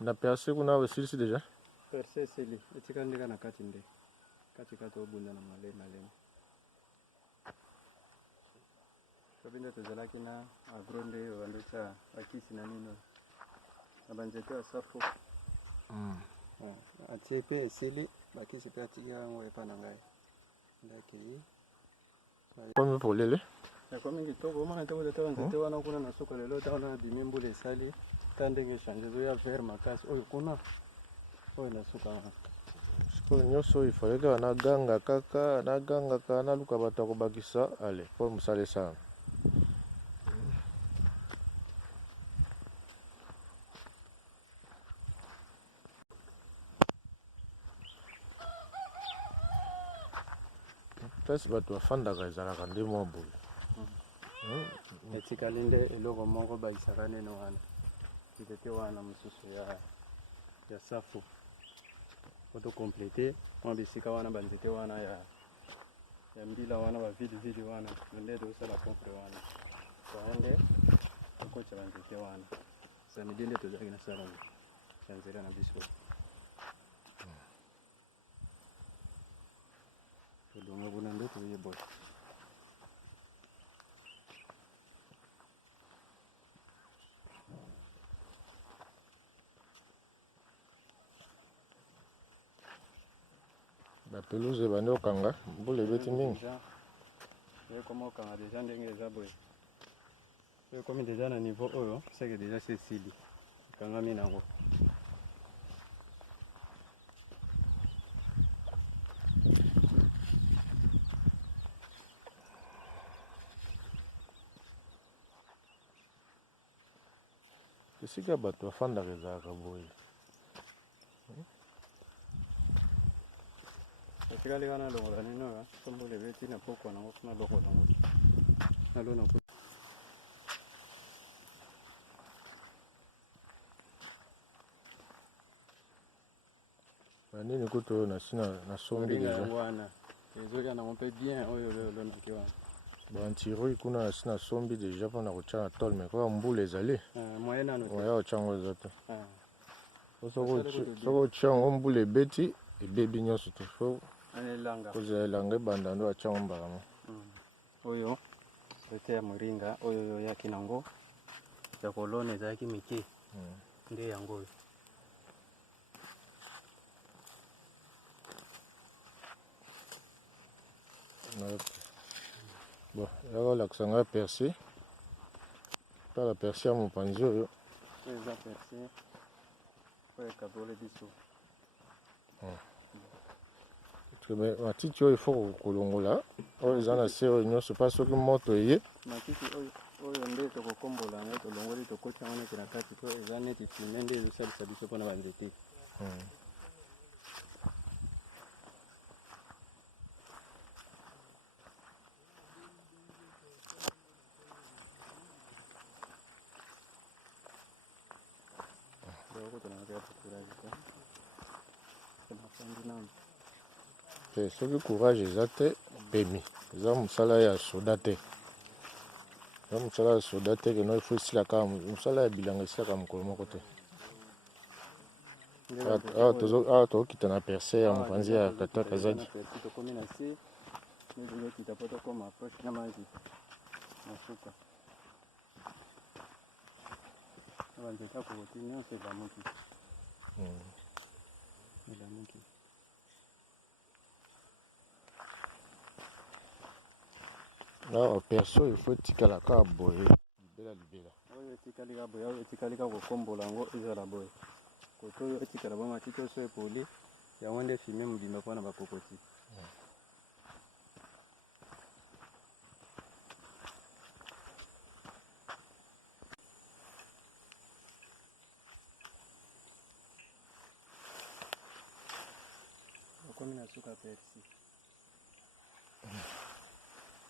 na percé kuna wasilisi déjà percé sili etikandika na kati nde kati obunda na malema kabinda tozalaki na agro nde bandota bakisi na nino na banzete ya safo atie pe esili bakisi pe atiki yango epa na ngai ndakei comme pour lele yakomi kitoko omona te kotata banzete wana kuna na soko lelo ta wana bimi mbula esali ta ndenge echange ezoya vert makasi oyo kuna oyo na suka wana sikoyo nyonso oyo ifale kaka nagangaka naluka bato akobakisa ale po mosala esala place bato bafandaka ezalaka nde mwa boye etikali nde eloko moko bayisaka nene wana nzete wana mosusu ya safo po tokomplete mwa bisika wana banzete wana ya mbila wana bavidi wana nde tozosala propre wana toende tokotya banzete wana samedi nde tozalaki na sala ya nzela na biso todonga kuna nde toye boye bapelouse ebandi okanga mbula ebeti mingi ekoma okanga deja ndenge eza boye ekomi deja na niveau oyo seke deja sesili ekangami nango esika bato bafandaka ezalaka boye etikali kana longola nino sombula ebeti na poko nango kuna loko nango nalona banini kutu oyo nasi na sombi deja wana ezolia nango mpe bien oyo lolonaki wana bantiroi kuna nasi na sombi deja mpona kotya na tole me kaka mbula ezali oya kotya yango eza te soki otya yango mbula ebeti ebebi nyonso te fo kozala elanga ebanda ndo atya yango mbalama oyo ete ya moringa oyo oyaki nango ya kolona ezalaki mike nde yango oyo bon yaka olakisa ngai percé tala percé ya mopanzi oyo eza percé oyo ekabole biso matiti oyo ifo kolongola oyo eza na se oyo nyonso mpa soki moto eye matiti oyo nde tokokombola yango tolongoli tokoti yango neti na kati po eza neti fume nde ezosalisa biso mpona banzete soki courage eza te pemi eza mosala ya soda te eza mosala ya soda te keno ifo esilaka mosala ya bilanga esilaka mokolo moko te awa tokokita na percé ya mopanzi ya tata kazadi tokomi na se tokokita po tokoma approche na maji na suka na banzete akokoti nyonso elamuki awa perso ifo etikala kaka boye libela oyo etikali kaka boye oyo etikali kaka kokombola yango ezala boye koto oyo etikala ba matiti oso epoli yango nde fume mobimba mpona bakokoti okomi na suka persi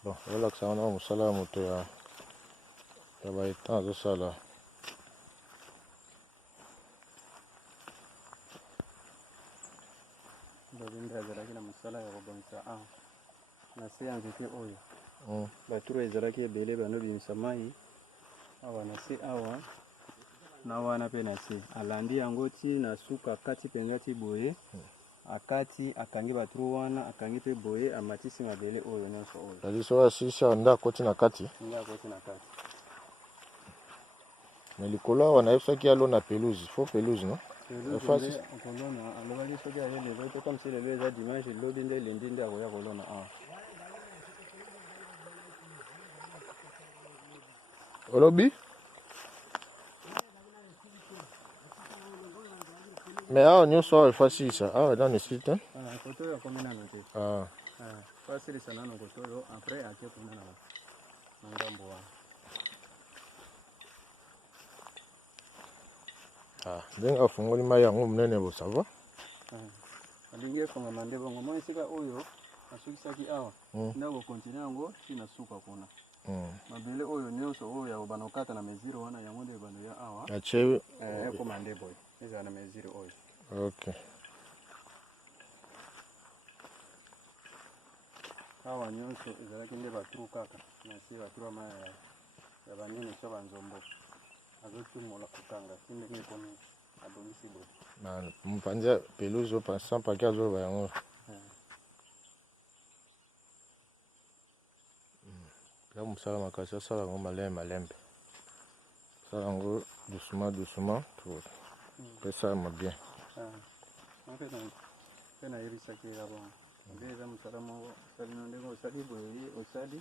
bon olakisa wana mosala ya moto ya baetan azosala babende azalaki na mosala ya kobongisa awa na se ya nzete oyo baturo ezalaki ebele bandobimisa mai awa na se awa na wana pe na se alandi yango ti na suka akati mpenza ti boye akati akangi batru wana akangi pe boye amatisi mabele oyo nyonso oyo ali so asisa nda akoti na kati me likolo awa nayebisaki alona pelouse fo pelouse no kolona alobaki soki aye lelo te comme si lelo eza dimanche lobi nde lendi nde akoya kolona awa olobi mais awa nyonso awa efasilisa awa eza nesili te koto oyo akomi nano te fasilisa nano koto oyo après atie kuna na ngambo wana ndenge afungoli mai yango monene bosava alingi efungama nde bongo mo esika oyo asukisaki awa nde akokontinue yango ti na suka kuna mabele oyo nyonso oyo ya kobana kokata na mesure wana yango nde ebando ya awa atie ekoma nde boye ezala na mesure oyo ok awa nyonso ezalaki nde batru kaka na se batru ama ya banene so banzombo azotumula kokanga ti ndenge ekomi abongisi boye mopanzi pelouse sampaki azoloba yango ya mosala makasi asala yango malembe asala yango doucement pour esalama bien mpe nayebisaki eza bongo nde eza mosala moko osali no ndenge osali boye osali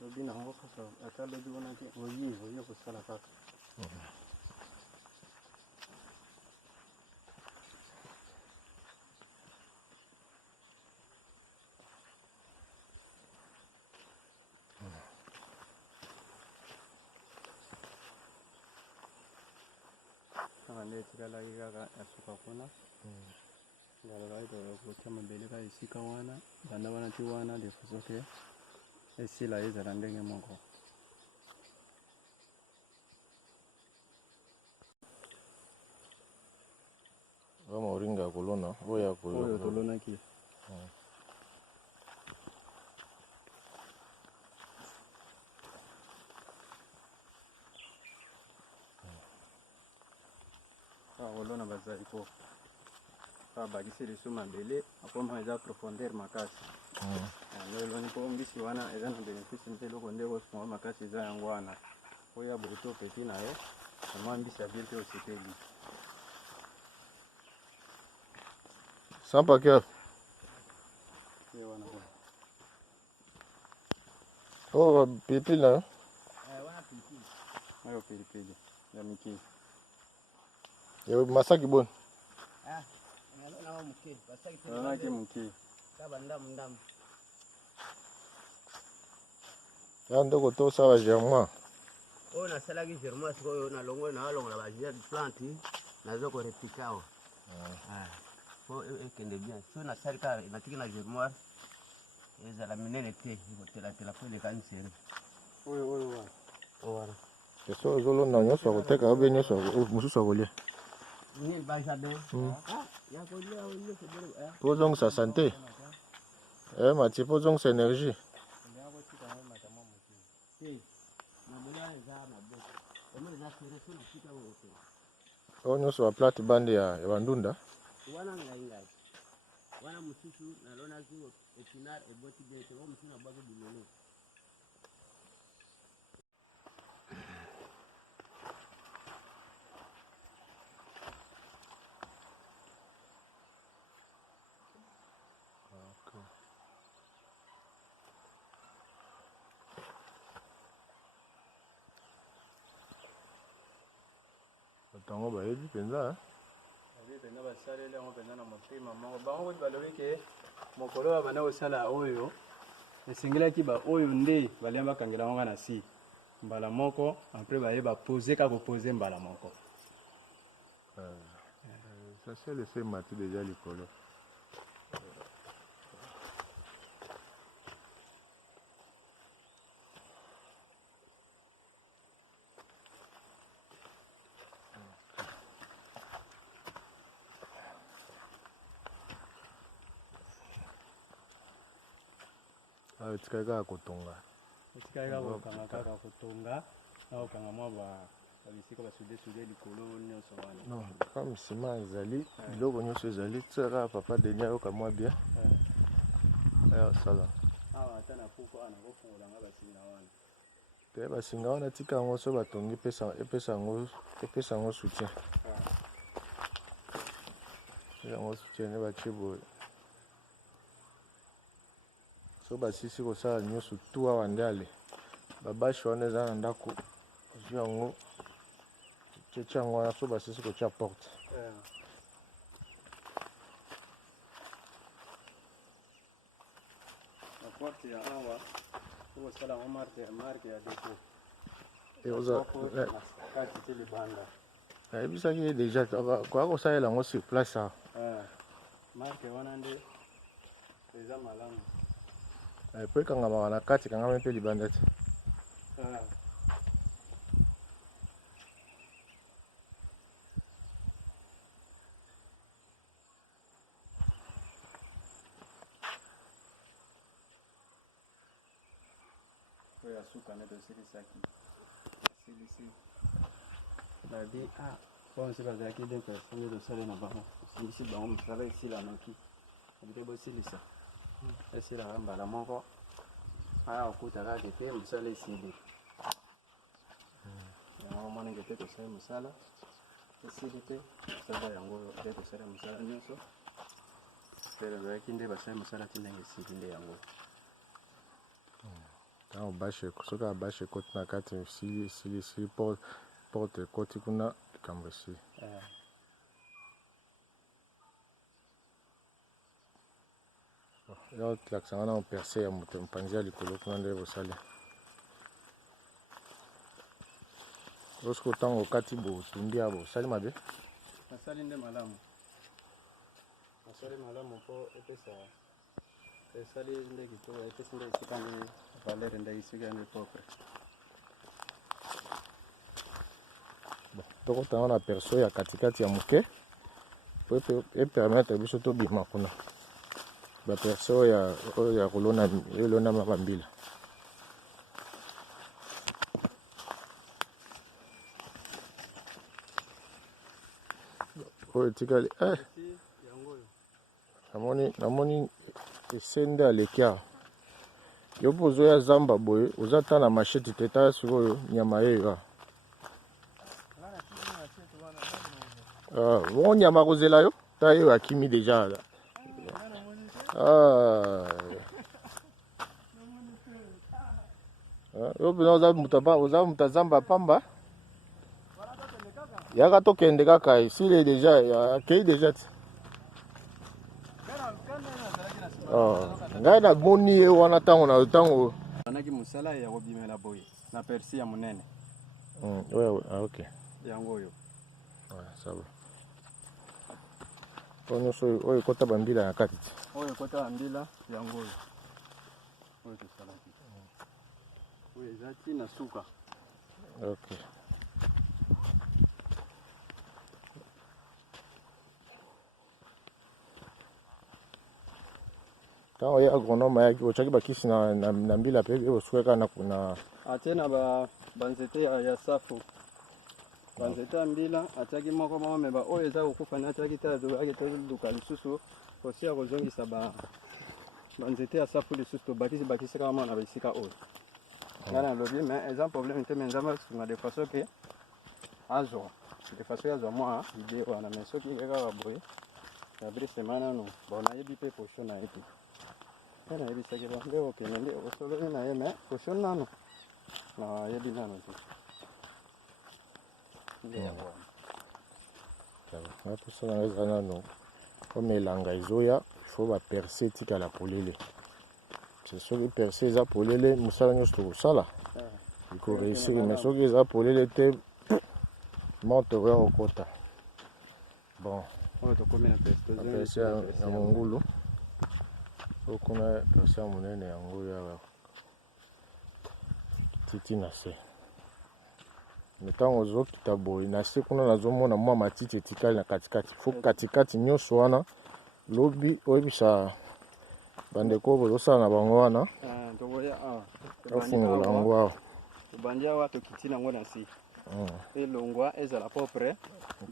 lobi nango kaka ata lobi wana te oye kosala kaka awa nde etikalaki kaka ya suka kuna ngalobaki kotia mabele ka esika wana banda wana ti wana defaso ke esila ezala ndenge moko moringa kolona oyo tolonaki kolona bazali po bakisi lisu mabele akoma eza profondeur makasi leloni mpo mbisi wana eza na bénéfice mpe eloko nde kosunga makasi eza yango wana oyo boye to peti na ye amwa mbisi ya bien mpe osepeli sampaki oyo pilipili na yo oyo pilipili ya miki masaki boni alonaki moke ya ndeko tosala germain oyo nasalaki germain sikoyo nalongola baplante naza korepika awa po ekende bien so nasali kaka natiki na germoire ezala minene te ekotelatela po eleka nseri oyo wana eso ozolonda nyonso akoteka obe nyonso mosusu akolia po ozongisa sante matie po ozongisa énergie oyo nyonso baplate bande ya bandunda wana ngai wana mosusu nalonaki epinar eboti bien te oyo mosusu nabwaki bilolo batango bayebi mpenza mpenza basaleli yango mpenza na motema moko bango koti balobi ke mokolo oyo banda kosala oyo esengelaki baoyo nde balia bakangela yango na si mbala moko apres baye bapose kaka kopose mbala moko essentiel ese mati deja likolo etikali kaka kotonga etikali kaka kokanga kaka kotonga na kokanga mwa babisika basude likolo nyonso wana. Non, comme ciment ezali biloko nyonso ezali tsaka papa Denis ayoka mwa bien aya sala awa ata na puku wana kofungola nga basinga wana te basinga wana tika yango so batongi epesa yango soutien yango soutien ne batie boye so basisi kosala nyonso tu awa nde ale babashi wana eza na ndako ozwi yango tia yango wana so basisi kotia porte porte ya awa okosala ngo marke ya depo kati te libanda nayebisaki ye deja koya kosalela yango sur place awa marke wana nde eza malamu po ekangamaka na kati ekangama mpe libanda te oyo asuka nde tosilisaki asilisi babi bonse bazalaki nde personne tosale na bango osingisi bango mosala esila noki abite bosilisa esilaka mbala moko aya okuta kaka ete mosala esili yango omonenge te tosali mosala esili te mosala yango nde tosali mosala nyonso pere bazalaki nde basali mosala ti ndenge esili nde yango soki abashe ekoti na kati esili porte ekoti kuna likambo esili ya otilakisa nga na moperse ya moto mopanzi ya likolo kuna nde bosali lorsque ntango okati botundi ya bosali mabe nasali nde malamu nasali malamu mpo esali nde kitoko epesi nde esika nde valeur nde esika nde propre tokotanga na perso ya katikati ya moke po epermettre biso tobima kuna baperso oyo ya kolona mabambila oyo etikali namoni esende aleki awa yo mpo ozoya zamba boye oza ta na masheti te tala sikoyo nyama yeyo bongo nyama kozela yo ta yeyo akimi deja yo mpena oza moto azamba pamba yaka tokende kaka esili deja akei deja te ngai namoni ye wana ntango anaki mosala ya kobimela boye na persi ya monene ok yango oyo saba po nyonso oyo ekota bambila na kati te oyo ekota bambila yango oyo tosalaki oyo eza ti na suka ok ntango ye agronome ayaki otyaki bakisi na mbila mpe osukaka na atie na banzete ya safu banzete ya mbila atiaki moko meba oyo eza kokufa ni atiaki te azokaki te luka lisusu kosi ya kozongisa banzete ya safu lisusu tobakisi kaka mona na bisika oyo ngai nalobi mais eza problème te me nzambe asunga de façon ke azwa de façon yazwa mwa ide wana mais soki kaka boye na brisema nano bon nayebi mpe potion na ye te mpe nayebisaki ba nde okende nde osololi na ye mais potion nano nayebi nano te nde yango wana poso nanga eza nano comme elanga ezoya ifo baperse etikala polele soki perse eza polele mosala nyonso tokosala ekoreusir mais soki eza polele te moto oya kokota bon oyo tokomi na perse ya mongulu okuna perse ya monene yango ya titi na se ntango ozokita boye na se kuna nazomona mwa matiti etikali na katikati fo katikati nyonso wana lobi oyebisa bandeko bozosala na bango wana ofungola yango awa tobandi awa tokiti nango na se elongwa ezala propre.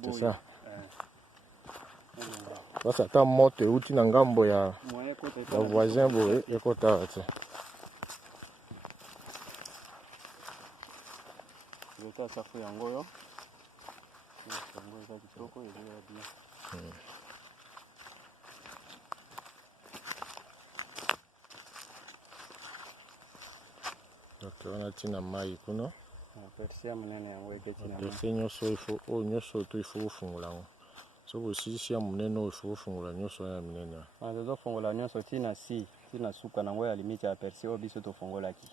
C'est ça. Sasa ata moto euti na ngambo ya voisin boye ekota te. Leta safu yango oyo. Yango eza kitoko ezala bien. Donc on a tina mai kuno. Persia munene yango eketi na. Persia nyonso ifo o nyonso to ifo fungola ngo. So aussi si ya munene ifo fungola nyonso ya munene. Nzo fungola nyonso tina suka nango ya limite ya Persia obiso to fungola ki.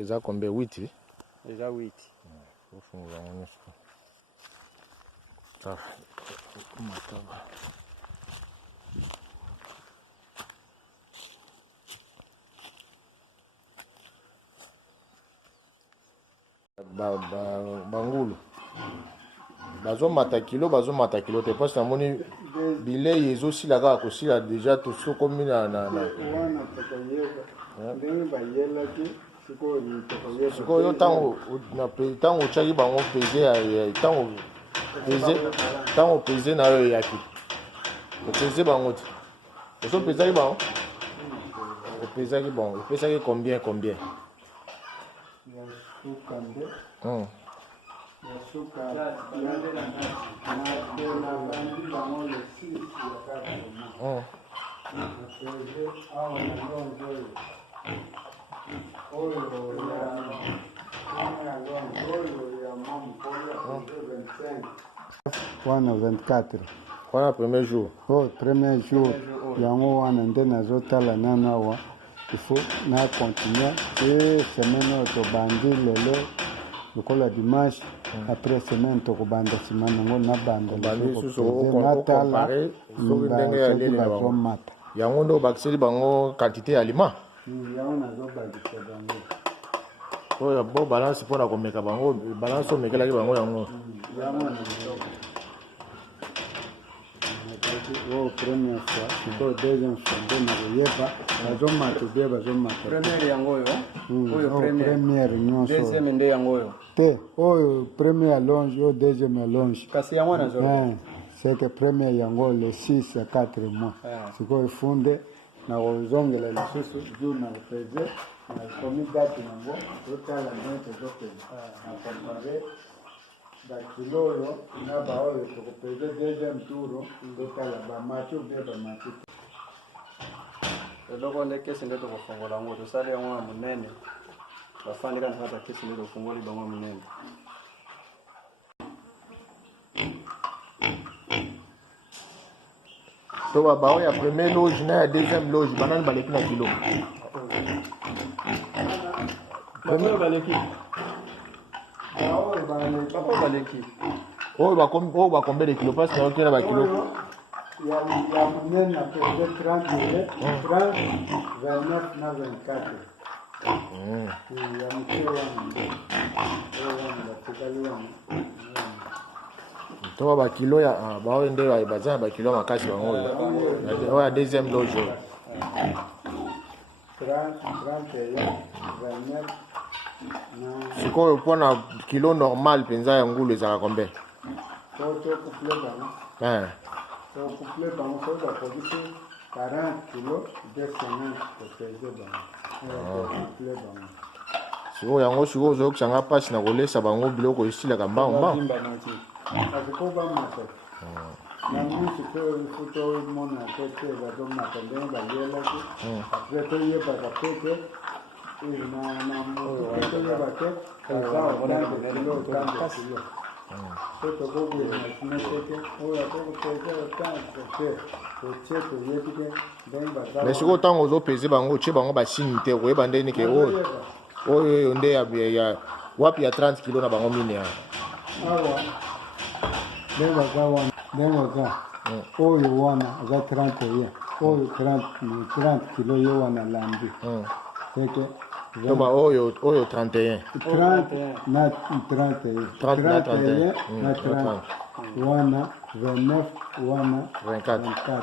Eza combien 8? Eza 8. Faut fungola ngo nyonso. Ah. Mataba. Bangulu bazomata kilo te parce que namoni bilei ezosila kaka kosila déjà tosokomi na sikoyo ntango otyaki bango pese ntango pese na yo eyaki opese bango te osopesaki bango opesaki bango opesaki combien Wana 24. Wana premier jour. Oh, premier jour. Yango wana nde nazotala nana wa. Il faut na continuer. Et semaine otobandi lelo. Lokola dimanche. Après semaine tokobanda sima nango na banda. Bandi susu natala. Bazomata. Yango ndo bakiseli bango quantité aliment. Yango nazobakisa bango. Oyo bo balance pona komeka bango balance omekelaki bango yango. Oh, première fois, c'est deuxième fois, Première yango yo. Première nyonso. Deuxième nde yango yo. Te, première allonge, deuxième allonge. Kasi yango na zoro. C'est que première yango le 6 à 4 mois. C'est quoi fonde na ozongela le 6 jours na pese. Na komi date nango, totala donc zoke. Na comparer bakilo yo na baoyo tokopeze deuxième tour totala bamati obe bamati. Eloko nde kesi nde tokofongola yango tosali yango ya monene bafandika na kata kesi nde tofongoli bango monene. So bao ya premier loge na ya deuxième loge banani baleki na kilo. Premier baleki. Baleki. Oh ba combien de kilos parce que ok na ba kilo. Ya munene na pese 30 30 29 na 24. Ya mchewa To ba kilo ya bao nde baza ba kilo makasi bango. Ya deuxième loge. 30 31 29. Sikoyo pona kilo normal penza ya ngulu ezaka combien? Couplé bango so ba produit 40 kilos de semaine pour peser bango. Couplé bango. Sikoyo yango sikoyo ozokisanga pasi na kolesa bango biloko esilaka mbamba. Aziko ba mata. Na musi ko futo mona tete ba do mata ndenge ba yela ki. Après to yeba ka tete. Na musi to yeba ke. Kaza ona de kilo kilo. Toto gogo na tete. Oya ko tete tanto ke yebike ndenge ba. Mais sikoyo tango ozopese bango tie bango basini te koyeba ndeni ke oyo nde ya wapi ya 30 kilo na bango mine ya. Awa. Denga oyo wana za 30 ye. Oyo 30 kilo yo wana lambi. Seke Toba oyo 31. 30 na 31. 31 na 30. Wana 29 wana 24.